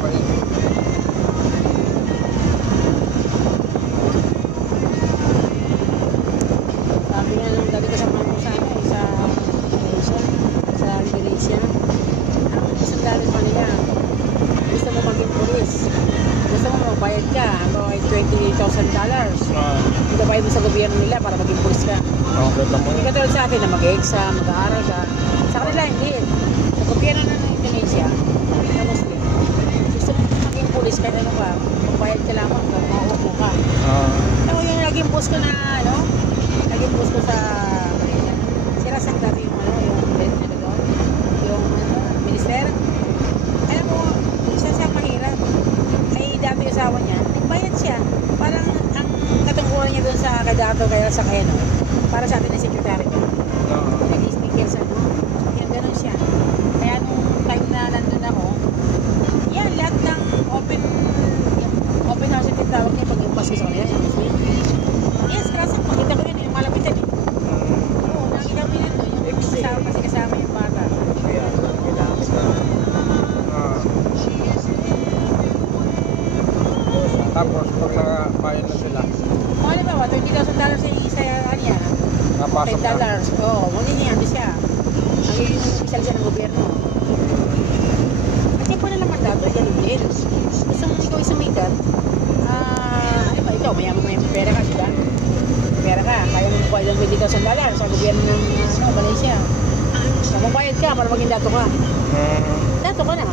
papain. Sabi nga nung dati kasama ko sa Malaysia, sa Indonesia, ang isang dalit pa nila, gusto mo maging pulis, gusto mo magbayad ka, may $20,000. Hindi ka bayad mo sa gobyerno nila para maging pulis ka. Hindi ka tulad sa atin na mag-exam, mag-aaral ka. Sa kanila hindi. Sa gobyerno ng Indonesia, na Muslim, gusto mo maging pulis kahit ano ka, magbayad ka lamang, mauupo ka. Ako yung naging boss ko na, naging boss ko sa Malaysia. Sirasang dati yung minister. Alam mo, isa sa mahirap. Ay dati yung asawa niya, nagbayad siya. Parang ang katungkulan niya doon sa kadato kaya sa Keno, para sa atin na secretary niya. Nag-speaker sa yan, ganun siya. Kaya nung time na nandun ako, yan, lahat ng open house yung tinatawag niya pag yung pasko sa kanila. Yes, kasi makita ko yun, yung malapitan eh. Oo, nakita ko yun doon. Yung kasama yung bata. Tapos kung nakabayan na sila, Ano ba, $20,000 sa isa kanya. napasok na. $10. Oo, muli niya, hindi siya. Ang yung official siya ng gobyerno. Kasi po na naman dato, ganun din. Gusto mo ikaw sumikat, ano ba, ikaw, mayaman mo yung pera ka, diba? Pera ka, kaya mo magbayad ng $20,000 sa gobyerno ng Malaysia. Magbayad ka para maging dato ka. Dato ka na.